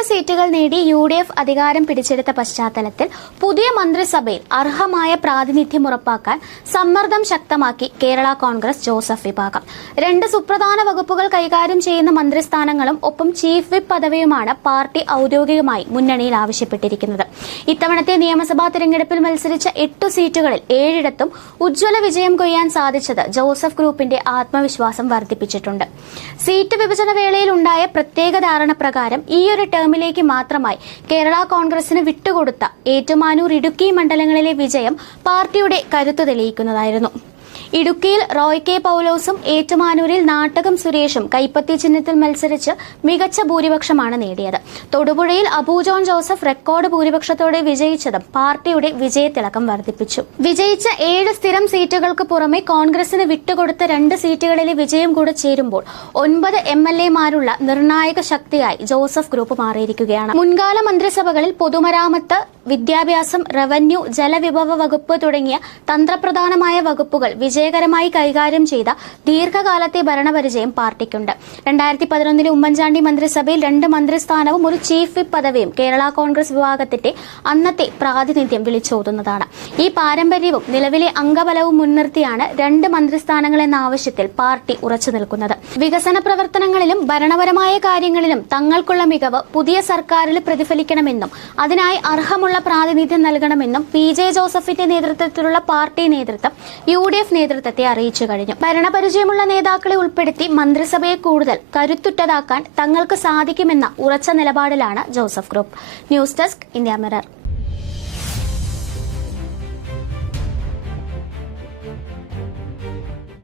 12 സീറ്റുകൾ നേടി UDF അധികാരം പിടിച്ചെടുത്ത പശ്ചാത്തലത്തിൽ പുതിയ മന്ത്രിസഭയിൽ അർഹമായ പ്രാതിനിധ്യം ഉറപ്പാക്കാൻ സമ്മർദ്ദം ശക്തമാക്കി കേരള കോൺഗ്രസ് ജോസഫ് വിഭാഗം. 2 സുപ്രധാന വകുപ്പുകൾ കൈകാര്യം ചെയ്യുന്ന മന്ത്രിസ്ഥാനങ്ങളും ഒപ്പം ചീഫ് വിപ്പ് പദവിയുമാണ് പാർട്ടി ഔദ്യോഗികമായി മുന്നണിയിൽ ആവശ്യപ്പെട്ടിരിക്കുന്നത്. ഇത്തവണത്തെ നിയമസഭാ തെരഞ്ഞെടുപ്പിൽ മത്സരിച്ച 8 സീറ്റുകളിൽ 7ഇടത്തും ഉജ്ജ്വല വിജയം കൊയ്യാൻ സാധിച്ചത് ജോസഫ് ഗ്രൂപ്പിന്റെ ആത്മവിശ്വാസം വർദ്ധിപ്പിച്ചിട്ടുണ്ട്. സീറ്റ് വിഭജന വേളയിൽ ഉണ്ടായ പ്രത്യേക ധാരണ പ്രകാരം ഈയൊരു ടേമിലേക്ക് മാത്രമായി കേരള കോൺഗ്രസിന് വിട്ടുകൊടുത്ത ഏറ്റുമാനൂർ, ഇടുക്കി മണ്ഡലങ്ങളിലെ വിജയം പാർട്ടിയുടെ കരുത്തു തെളിയിക്കുന്നതായിരുന്നു. ഇടുക്കിയിൽ റോയ് കെ പൌലോസും ഏറ്റുമാനൂരിൽ നാട്ടകം സുരേഷും കൈപ്പത്തി ചിഹ്നത്തിൽ മത്സരിച്ച് മികച്ച ഭൂരിപക്ഷമാണ് നേടിയത്. തൊടുപുഴയിൽ അബു ജോൺ ജോസഫ് റെക്കോർഡ് ഭൂരിപക്ഷത്തോടെ വിജയിച്ചതും പാർട്ടിയുടെ വിജയത്തിളക്കം വർദ്ധിപ്പിച്ചു. വിജയിച്ച 7 സ്ഥിരം സീറ്റുകൾക്ക് പുറമെ കോൺഗ്രസിന് വിട്ടുകൊടുത്ത 2 സീറ്റുകളിലെ വിജയം കൂടെ ചേരുമ്പോൾ 9 MLA-മാരുള്ള നിർണായക ശക്തിയായി ജോസഫ് ഗ്രൂപ്പ് മാറിയിരിക്കുകയാണ്. മുൻകാല മന്ത്രിസഭകളിൽ പൊതുമരാമത്ത്, വിദ്യാഭ്യാസം, റവന്യൂ, ജലവിഭവ വകുപ്പ് തുടങ്ങിയ തന്ത്രപ്രധാനമായ വകുപ്പുകൾ വിജയകരമായി കൈകാര്യം ചെയ്ത ദീർഘകാലത്തെ ഭരണപരിചയം പാർട്ടിക്കുണ്ട്. 2011 ഉമ്മൻചാണ്ടി മന്ത്രിസഭയിൽ 2 മന്ത്രിസ്ഥാനവും ഒരു ചീഫ് വിപ്പ് പദവിയും കേരള കോൺഗ്രസ് വിഭാഗത്തിന്റെ അന്നത്തെ പ്രാതിനിധ്യം വിളിച്ചോതുന്നതാണ്. ഈ പാരമ്പര്യവും നിലവിലെ അംഗബലവും മുൻനിർത്തിയാണ് 2 മന്ത്രിസ്ഥാനങ്ങൾ എന്ന ആവശ്യത്തിൽ പാർട്ടി ഉറച്ചു നിൽക്കുന്നത്. വികസന പ്രവർത്തനങ്ങളിലും ഭരണപരമായ കാര്യങ്ങളിലും തങ്ങൾക്കുള്ള മികവ് പുതിയ സർക്കാരിൽ പ്രതിഫലിക്കണമെന്നും അതിനായി അർഹമുള്ള പ്രാതിനിധ്യം നൽകണമെന്നും PJ ജോസഫിന്റെ നേതൃത്വത്തിലുള്ള പാർട്ടി നേതൃത്വം UDF നേതൃത്വത്തെ അറിയിച്ചു കഴിഞ്ഞു. ഭരണപരിചയമുള്ള നേതാക്കളെ ഉൾപ്പെടുത്തി മന്ത്രിസഭയെ കൂടുതൽ കരുത്തുറ്റതാക്കാൻ തങ്ങൾക്ക് സാധിക്കുമെന്ന ഉറച്ച നിലപാടിലാണ് Joseph group. News desk, India mirror.